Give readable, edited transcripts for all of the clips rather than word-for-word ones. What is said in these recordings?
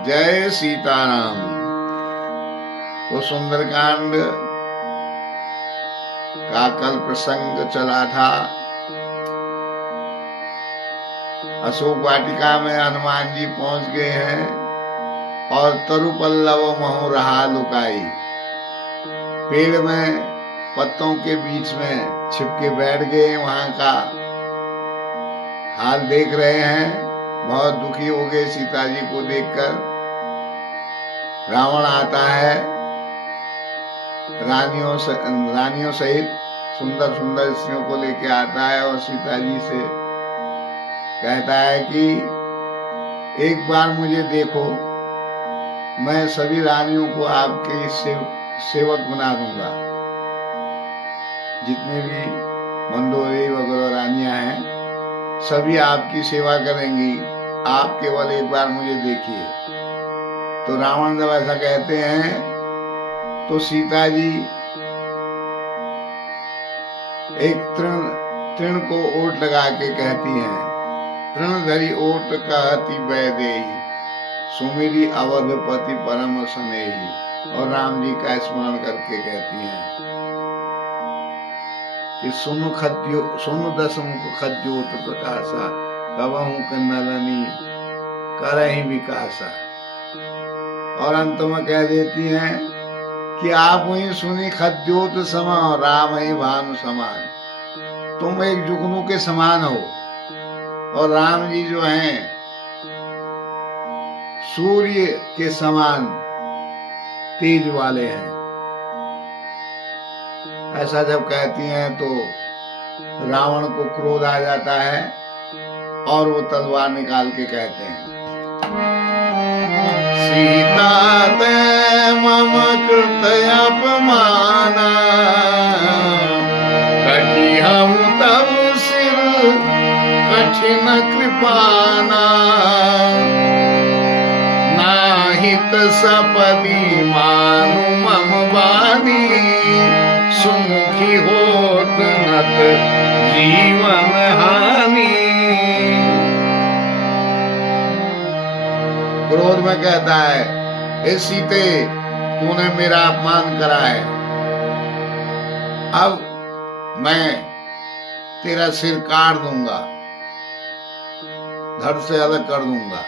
जय सीताराम। तो सुंदरकांड का कल प्रसंग चला था। अशोक वाटिका में हनुमान जी पहुंच गए हैं और तरुपल्लव महु रहा लुकाई। पेड़ में पत्तों के बीच में छिपके बैठ गए। वहां का हाल देख रहे हैं। बहुत दुखी हो गए सीता जी को देखकर। रावण आता है, रानियों सहित सुंदर सुंदर स्त्रियों को लेके आता है और सीता जी से कहता है कि एक बार मुझे देखो, मैं सभी रानियों को आपके सेवक बना दूंगा। जितने भी मंदोदरी वगैरह रानियां हैं सभी आपकी सेवा करेंगी, आप केवल एक बार मुझे देखिए। तो रावण जब ऐसा कहते हैं तो सीता जी एक तृण को ओट लगा के कहती हैं, तृण धरी ओट कहती वैदेही, सुमिरी अवधपति परम स्नेही। और राम जी का स्मरण करके कहती हैं कि सुनु दसमुख खद्योत प्रकाशा, कबहू नलनी करहि विकासा। और अंत में कह देती हैं कि आप वही सुनी खद्योत समा, राम ही भानु समान। तुम एक जुगनू के समान हो और राम जी जो हैं सूर्य के समान तेज वाले हैं। ऐसा जब कहती हैं तो रावण को क्रोध आ जाता है और वो तलवार निकाल के कहते हैं, सीता ते मम कृत अपमाना, कटी हम तब सिर कठिन कृपाना, नाहित सपदी मानु मम वाणी, सुमुखी होत नत जीवन हानि। क्रोध में कहता है, हे सीते, तूने मेरा अपमान करा है, अब मैं तेरा सिर काट दूंगा, धड़ से अलग कर दूंगा,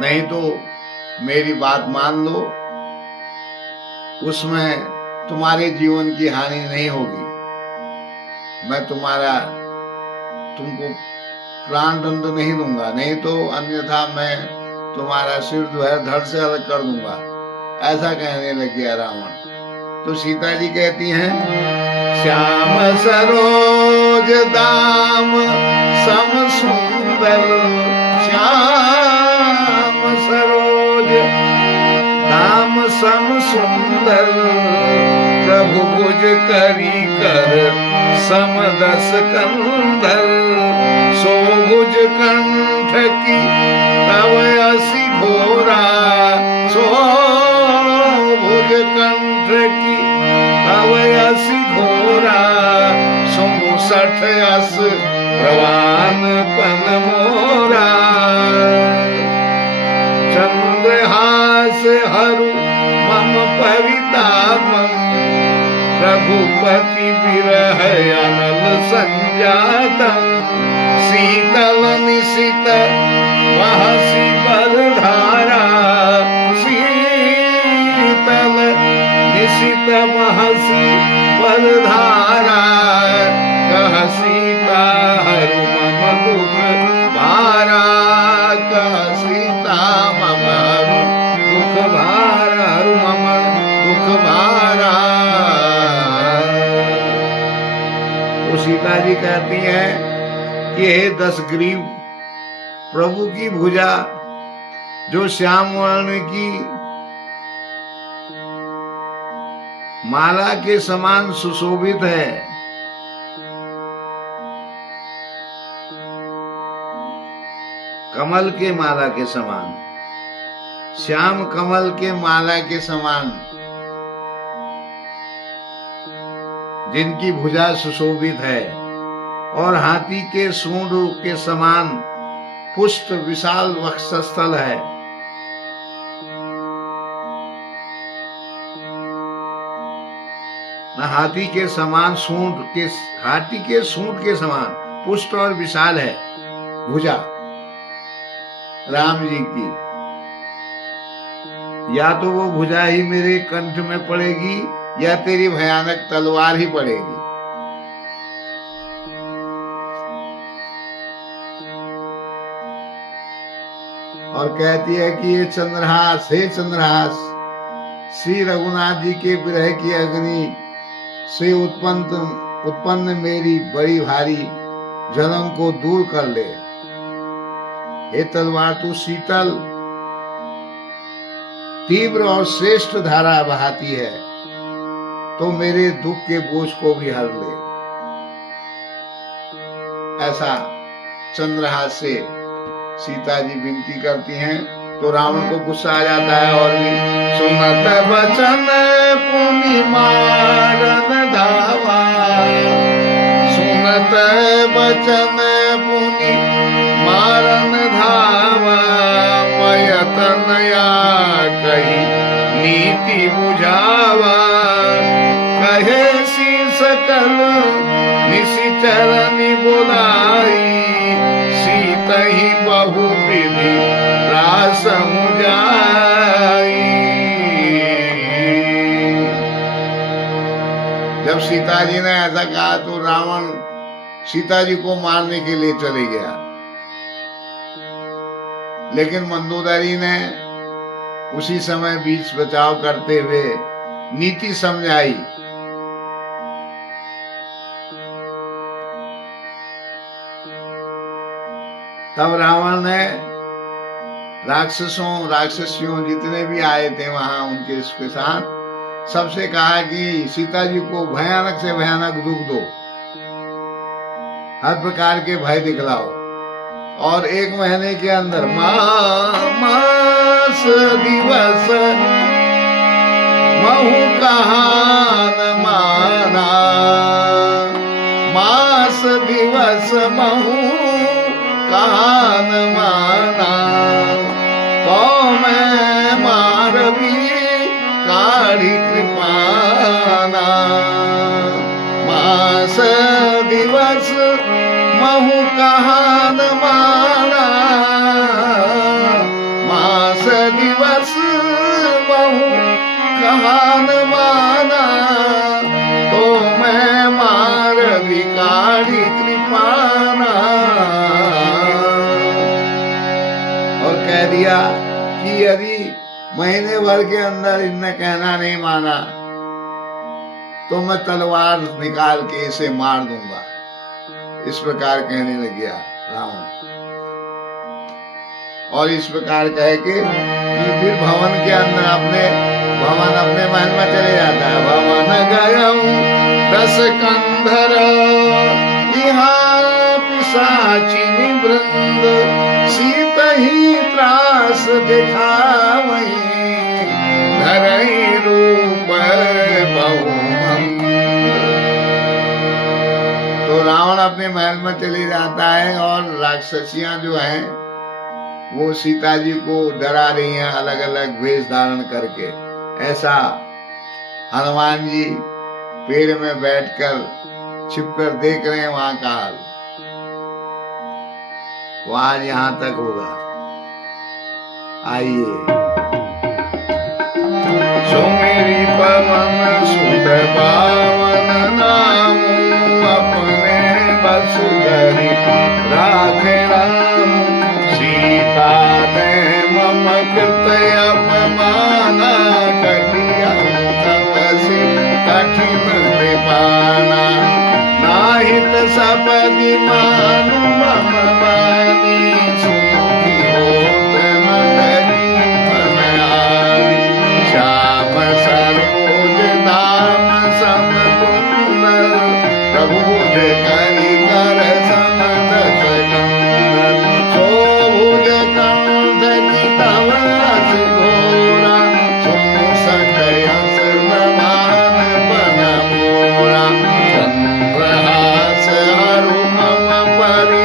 नहीं तो मेरी बात मान लो, उसमें तुम्हारे जीवन की हानि नहीं होगी। मैं तुमको प्राण दंड नहीं दूंगा, नहीं तो अन्यथा मैं तुम्हारा सिर जो है धड़ से अलग कर दूंगा। ऐसा कहने लग गया रावण। तो सीता जी कहती हैं, श्याम सरोज दाम सम सुंदर, श्याम सरोज दाम सम सुंदर, प्रभु भुज करी कर समदस कंधर, सो भुज कंठ की तव असी घोरा, सो भुज कंठ की तव असी घोरा, सुमुसठ अस प्रवान पन मोरा, चंद्रहास हरु मम परिताप, रघुपति विरह अनल संजातम, शीतल निशित वहसी बरधारा, शीतल निशित वहसी बरधारा, कह सीता हरु मम दुख भारा, कह सीता मम हरु दुख भारा, हरु मम दुख भारा। तो सीता जी कहती हैं कि हे दशग्रीव, प्रभु की भुजा जो श्याम वर्ण की माला के समान सुशोभित है, कमल के माला के समान, श्याम कमल के माला के समान जिनकी भुजा सुशोभित है, और हाथी के सूंड के समान पुष्ट विशाल वक्षस्थल है, न हाथी के समान हाथी के सूंड के समान पुष्ट और विशाल है भुजा राम जी की। या तो वो भुजा ही मेरे कंठ में पड़ेगी या तेरी भयानक तलवार ही पड़ेगी। और कहती है कि ये चंद्रहास, हे चंद्रहास, श्री रघुनाथ जी के विरह की अग्नि से उत्पन्न मेरी बड़ी भारी जलन को दूर कर ले। हे तलवार, तू शीतल, तीव्र और श्रेष्ठ धारा बहाती है, तो मेरे दुख के बोझ को भी हर ले। ऐसा चंद्रहास से सीता जी विनती करती हैं, तो रावण को गुस्सा आ जाता है और भी सुनत वचन पुनि मारन धावा, सुनत वचन पुनि मारन धावा, मयतनया कही नीति बुझावा, कहे सी सकल निशिचरनि बोलाई, सीता ही बहु विधि रास मुझाई। जब सीता जी ने ऐसा कहा तो रावण सीता जी को मारने के लिए चले गया, लेकिन मंदोदरी ने उसी समय बीच बचाव करते हुए नीति समझाई। तब रावण ने राक्षसियों जितने भी आए थे वहां उनके साथ सबसे कहा कि सीता जी को भयानक से भयानक दुख दो, हर प्रकार के भय दिखलाओ, और 1 महीने के अंदर मास दिवस महु कहान माना, मास दिवस महु कहान माना, तो मैं मारवी काढ़ी कृपाना। मास दिवस महु कहान माना, मास दिवस महु कहान माना, तो मैं मारवी काढ़ी कृपाना। और कह दिया कि यदि महीने भर के अंदर इनने कहना नहीं माना तो मैं तलवार निकाल के इसे मार दूंगा। इस प्रकार कहने लग गया रावण, और इस प्रकार कह के कि फिर भवन के अंदर अपने महल में चले जाता है। भवन गयऊं 10 कंधर, यहाँ पिशाचिनी वृंद, सीता ही त्रास दिखावई, धरई रूप बहु। तो रावण अपने महल में चले जाता है और राक्षसियां जो हैं वो सीता जी को डरा रही हैं अलग अलग वेश धारण करके। ऐसा हनुमान जी पेड़ में बैठकर छिपकर देख रहे हैं वहां का हाल। वो आज यहां तक होगा। आइए। सुमेरी पवन सुत पावन नाम, अपने बस धरि राखे राम, सीता ने मम कृत अपमाना, कटिया तपसि कठिन कृपाना, नाहित सपदि मानु मम बानी, सुखी होत न डरी मन आवी, श्याम सरोज धाम सम सुंदर, प्रभुज करि कर समदस कंदर, सोभुज कंठ तव रस घोरा, सुनु सकयस प्रभान बन मोरा, चंद्रहास हरु मम परि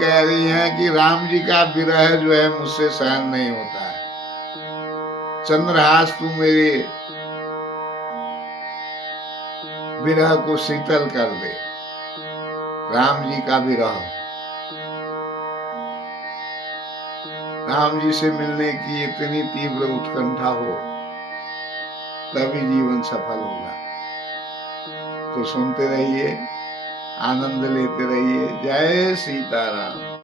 कह रही हैं कि राम जी का विरह जो है मुझसे सहन नहीं होता है। चंद्रहास तू मेरे विरह को शीतल कर दे। राम जी का विरह, राम जी से मिलने की इतनी तीव्र उत्कंठा हो तभी जीवन सफल होगा। तो सुनते रहिए, आनंद लेते रहिए। जय सीताराम।